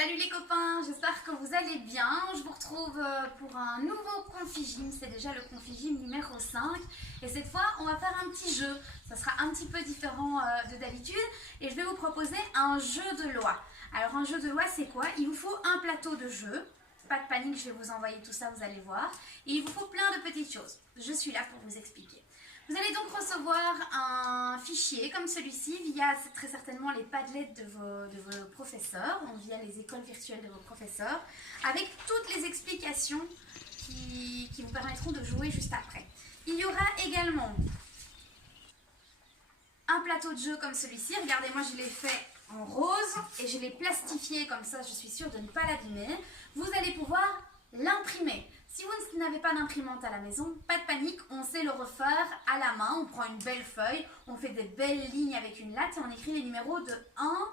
Salut les copains, j'espère que vous allez bien. Je vous retrouve pour un nouveau Configym, c'est déjà le Configym numéro 5. Et cette fois, on va faire un petit jeu. Ça sera un petit peu différent de d'habitude. Et je vais vous proposer un jeu de loi. Alors un jeu de loi, c'est quoi? Il vous faut un plateau de jeu. Pas de panique, je vais vous envoyer tout ça, vous allez voir. Et il vous faut plein de petites choses. Je suis là pour vous expliquer. Vous allez donc recevoir un fichier comme celui-ci via très certainement les Padlet de vos professeurs, donc via les écoles virtuelles de vos professeurs, avec toutes les explications qui vous permettront de jouer juste après. Il y aura également un plateau de jeu comme celui-ci. Regardez, moi je l'ai fait en rose et je l'ai plastifié comme ça, je suis sûre de ne pas l'abîmer. Vous allez pouvoir l'imprimer. Si vous n'avez pas d'imprimante à la maison, pas de panique, on sait le refaire à la main. On prend une belle feuille, on fait des belles lignes avec une latte et on écrit les numéros de 1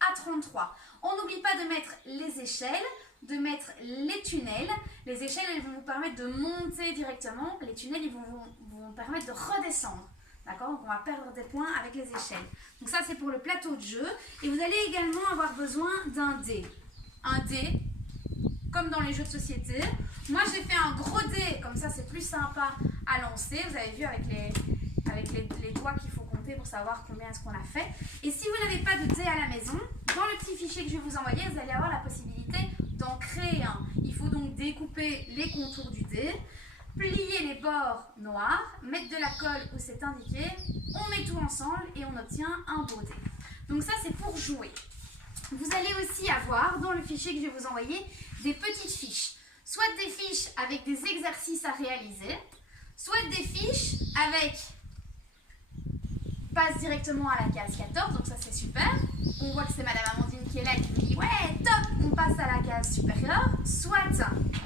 à 33. On n'oublie pas de mettre les échelles, de mettre les tunnels. Les échelles, elles vont vous permettre de monter directement. Les tunnels, ils vont vous permettre de redescendre. D'accord? Donc on va perdre des points avec les échelles. Donc ça, c'est pour le plateau de jeu. Et vous allez également avoir besoin d'un dé. Un dé, comme dans les jeux de société. Moi, j'ai fait un gros dé, comme ça, c'est plus sympa à lancer. Vous avez vu avec les doigts qu'il faut compter pour savoir combien est-ce qu'on a fait. Et si vous n'avez pas de dé à la maison, dans le petit fichier que je vais vous envoyer, vous allez avoir la possibilité d'en créer un. Il faut donc découper les contours du dé, plier les bords noirs, mettre de la colle où c'est indiqué, on met tout ensemble et on obtient un beau dé. Donc ça, c'est pour jouer. Vous allez aussi avoir, dans le fichier que je vais vous envoyer, des petites fiches. Soit des fiches avec des exercices à réaliser, soit des fiches avec passe directement à la case 14, donc ça c'est super. On voit que c'est Madame Amandine qui est là et qui dit ouais top, on passe à la case supérieure. Soit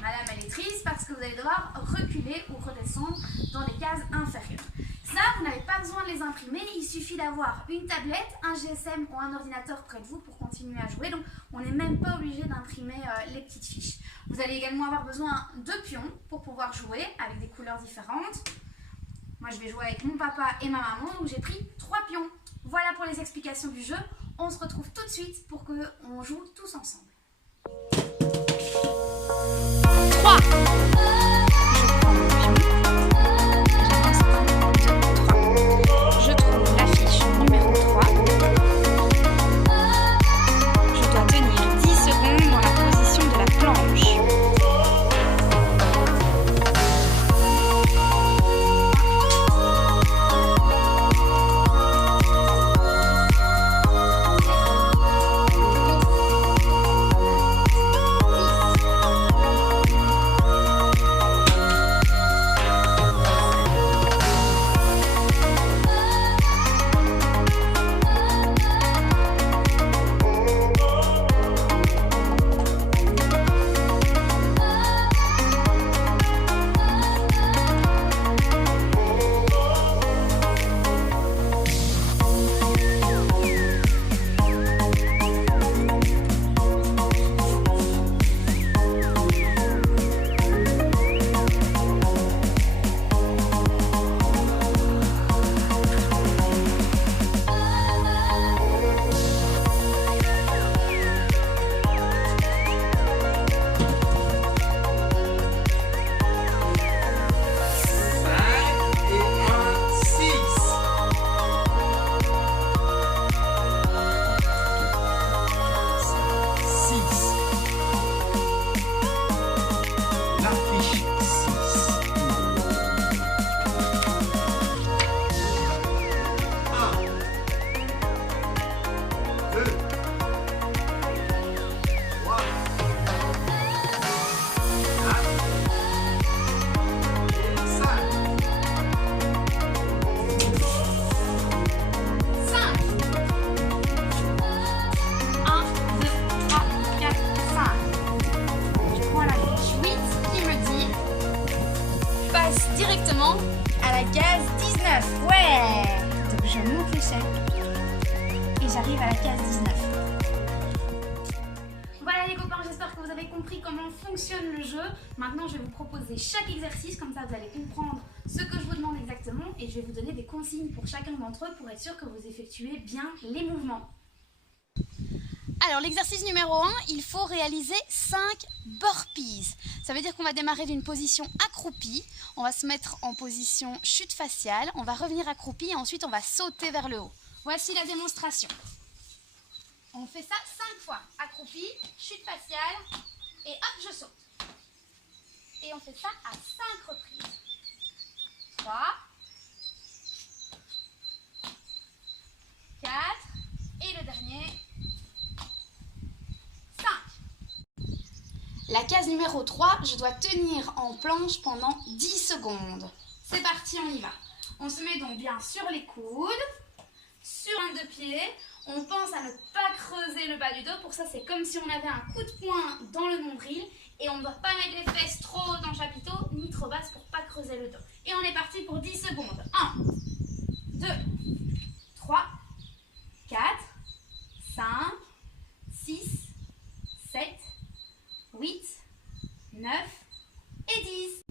Madame elle est triste parce que vous allez devoir reculer ou redescendre dans les cases inférieures. Ça, vous n'avez pas besoin de les imprimer, il suffit d'avoir une tablette, un GSM ou un ordinateur près de vous pour continuer à jouer. Donc on n'est même pas obligé d'imprimer les petites fiches. Vous allez également avoir besoin de pions pour pouvoir jouer avec des couleurs différentes. Moi je vais jouer avec mon papa et ma maman, donc j'ai pris 3 pions. Voilà pour les explications du jeu. On se retrouve tout de suite pour qu'on joue tous ensemble. 3. Je trouve la fiche numéro 3. Je dois tenir 10 secondes dans la position de la planche. Directement à la case 19. Ouais. Donc je monte l'échelle et j'arrive à la case 19. Voilà les copains, j'espère que vous avez compris comment fonctionne le jeu. Maintenant je vais vous proposer chaque exercice, comme ça vous allez comprendre ce que je vous demande exactement et je vais vous donner des consignes pour chacun d'entre eux pour être sûr que vous effectuez bien les mouvements. Alors l'exercice numéro 1, il faut réaliser 5 burpees. Ça veut dire qu'on va démarrer d'une position accroupie, on va se mettre en position chute faciale, on va revenir accroupi et ensuite on va sauter vers le haut. Voici la démonstration. On fait ça 5 fois, accroupi, chute faciale et hop, je saute. Et on fait ça à 5 reprises. 3, 4 et le dernier. La case numéro 3, je dois tenir en planche pendant 10 secondes. C'est parti, on y va. On se met donc bien sur les coudes, sur un de pied. On pense à ne pas creuser le bas du dos. Pour ça, c'est comme si on avait un coup de poing dans le nombril. Et on ne doit pas mettre les fesses trop haut dans le chapiteau, ni trop basses pour ne pas creuser le dos. Et on est parti pour 10 secondes. 1, 2, 3, 4, 5, 6, 7, 8, 9 et 10.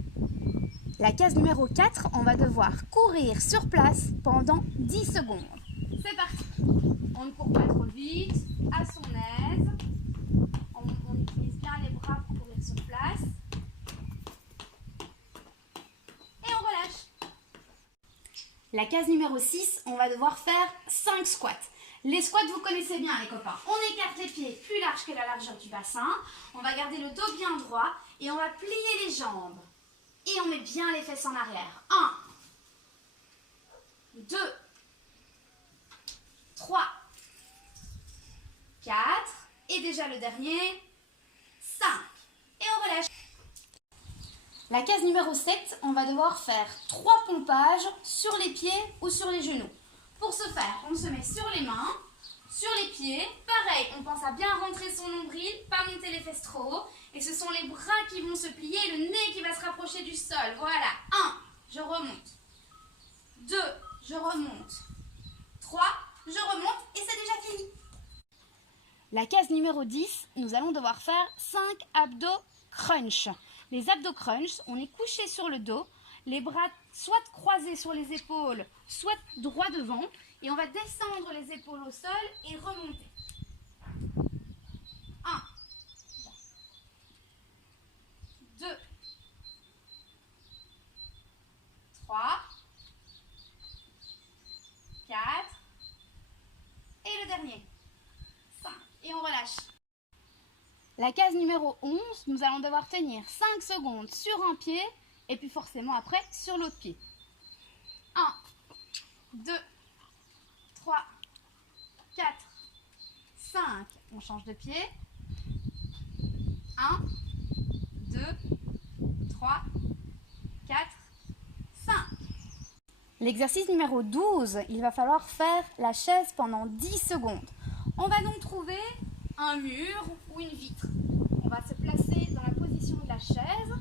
La case numéro 4, on va devoir courir sur place pendant 10 secondes. C'est parti. On ne court pas trop vite, à son aise. On utilise bien les bras pour courir sur place. Et on relâche. La case numéro 6, on va devoir faire 5 squats. Les squats, vous connaissez bien les copains. On écarte les pieds plus larges que la largeur du bassin. On va garder le dos bien droit et on va plier les jambes. Et on met bien les fesses en arrière. 1, 2, 3, 4 et déjà le dernier, 5. Et on relâche. La case numéro 7, on va devoir faire 3 pompages sur les pieds ou sur les genoux. Pour ce faire, on se met sur les mains, sur les pieds. Pareil, on pense à bien rentrer son nombril, pas monter les fesses trop haut. Et ce sont les bras qui vont se plier, le nez qui va se rapprocher du sol. Voilà. 1, je remonte. 2, je remonte. 3, je remonte et c'est déjà fini. La case numéro 10, nous allons devoir faire 5 abdos crunch. Les abdos crunch, on est couché sur le dos. Les bras soit croisés sur les épaules, soit droit devant. Et on va descendre les épaules au sol et remonter. 1, 2, 3, 4. Et le dernier. 5. Et on relâche. La case numéro 11, nous allons devoir tenir 5 secondes sur un pied. Et puis forcément après sur l'autre pied. 1, 2, 3, 4, 5. On change de pied. 1, 2, 3, 4, 5. L'exercice numéro 12, il va falloir faire la chaise pendant 10 secondes. On va donc trouver un mur ou une vitre. On va se placer dans la position de la chaise.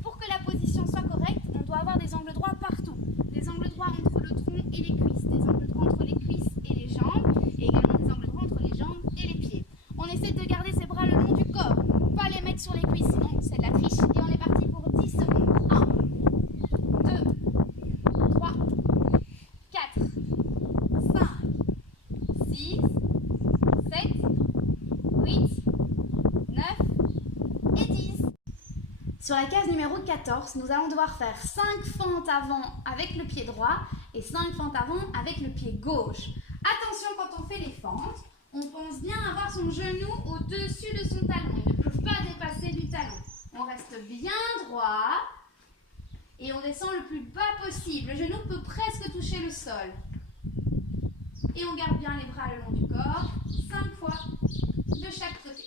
Pour que la position soit correcte, on doit avoir des angles droits partout. Des angles droits entre le tronc et les cuisses, des angles droits entre les cuisses et les jambes, et également des angles droits entre les jambes et les pieds. On essaie de garder ses bras le long du corps, pas les mettre sur les cuisses, sinon c'est de la triche. Et on est parti pour 10 secondes. 1, 2, 3, 4, 5, 6, 7, 8, 9 et 10. Sur la case numéro 14, nous allons devoir faire 5 fentes avant avec le pied droit et 5 fentes avant avec le pied gauche. Attention, quand on fait les fentes, on pense bien avoir son genou au-dessus de son talon. Il ne peut pas dépasser du talon. On reste bien droit et on descend le plus bas possible. Le genou peut presque toucher le sol. Et on garde bien les bras le long du corps, 5 fois de chaque côté.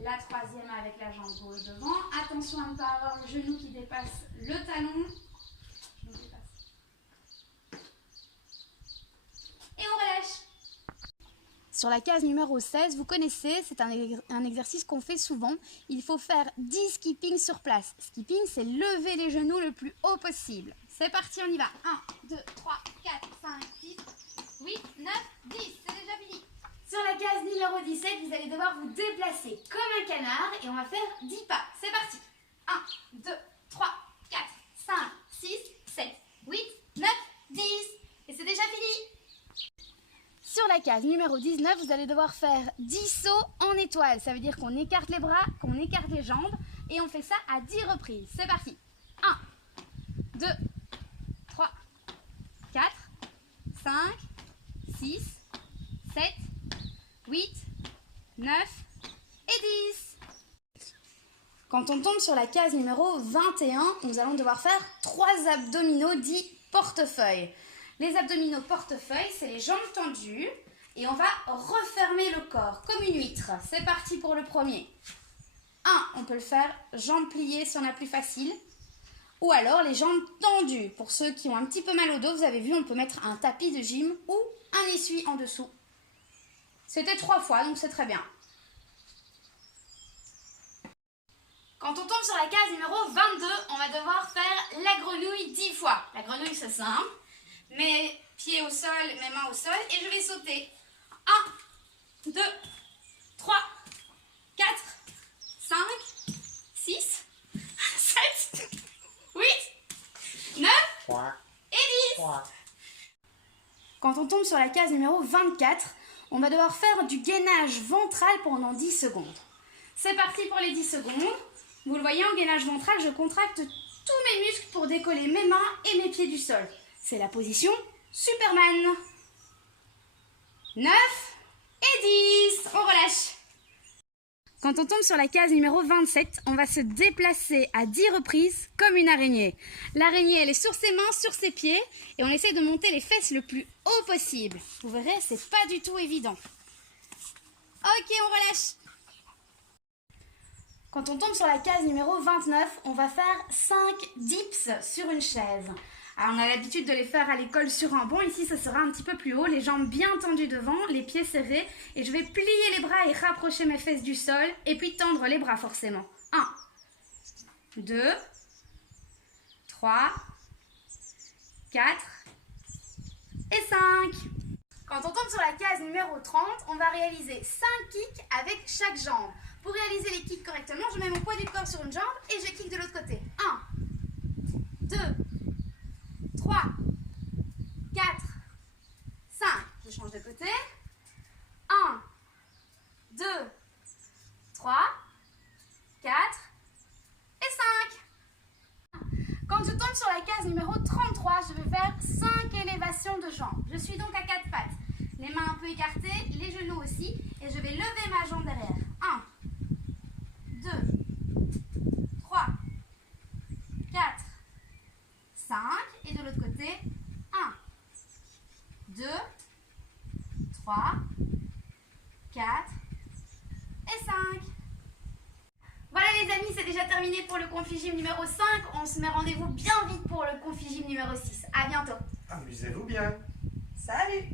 La troisième avec la jambe gauche devant. Attention à ne pas avoir le genou qui dépasse le talon. Et on relâche. Sur la case numéro 16, vous connaissez, c'est un exercice qu'on fait souvent. Il faut faire 10 skipping sur place. Skipping, c'est lever les genoux le plus haut possible. C'est parti, on y va. 1, 2, 3, 4, 5, 6, 8, 9, 10. C'est déjà fini. Sur la case numéro 17, vous allez devoir vous déplacer comme un canard et on va faire 10 pas. C'est parti. 1, 2, 3, 4, 5, 6, 7, 8, 9, 10. la case numéro 19, vous allez devoir faire 10 sauts en étoile. Ça veut dire qu'on écarte les bras, qu'on écarte les jambes et on fait ça à 10 reprises. C'est parti. 1, 2, 3, 4, 5, 6, 7, 8, 9 et 10. Quand on tombe sur la case numéro 21, nous allons devoir faire 3 abdominaux dits portefeuille. Les abdominaux portefeuille, c'est les jambes tendues et on va refermer le corps comme une huître. C'est parti pour le premier. 1, on peut le faire jambes pliées si on a plus facile. Ou alors les jambes tendues. Pour ceux qui ont un petit peu mal au dos, vous avez vu, on peut mettre un tapis de gym ou un essuie en dessous. C'était 3 fois, donc c'est très bien. Quand on tombe sur la case numéro 22, on va devoir faire la grenouille 10 fois. La grenouille, c'est simple. Mes pieds au sol, mes mains au sol et je vais sauter. 1, 2, 3, 4, 5, 6, 7, 8, 9 et 10. Quand on tombe sur la case numéro 24, on va devoir faire du gainage ventral pendant 10 secondes. C'est parti pour les 10 secondes. Vous le voyez, en gainage ventral, je contracte tous mes muscles pour décoller mes mains et mes pieds du sol. C'est la position Superman. 9 et 10. On relâche. Quand on tombe sur la case numéro 27, on va se déplacer à 10 reprises comme une araignée. L'araignée, elle est sur ses mains, sur ses pieds et on essaie de monter les fesses le plus haut possible. Vous verrez, c'est pas du tout évident. Ok, on relâche. Quand on tombe sur la case numéro 29, on va faire 5 dips sur une chaise. Alors on a l'habitude de les faire à l'école sur un banc. Ici, ce sera un petit peu plus haut, les jambes bien tendues devant, les pieds serrés. Et je vais plier les bras et rapprocher mes fesses du sol. Et puis tendre les bras forcément. 1, 2, 3, 4 et 5. Quand on tombe sur la case numéro 30, on va réaliser 5 kicks avec chaque jambe. Pour réaliser les kicks correctement, je mets mon poids du corps sur une jambe et je kick de l'autre côté. 1, 2, 3, 4, 5. Je change de côté. 1, 2, 3, 4 et 5. Quand je tombe sur la case numéro 33, je vais faire 5 élévations de jambes. Je suis donc à 4 pattes. Les mains un peu écartées, les genoux aussi. Et je vais lever ma jambe derrière. 1, 2, 3, 4, 5. Et de l'autre côté, 1, 2, 3, 4 et 5. Voilà les amis, c'est déjà terminé pour le Confi-Gym numéro 5. On se met rendez-vous bien vite pour le Confi-Gym numéro 6. À bientôt. Amusez-vous bien. Salut.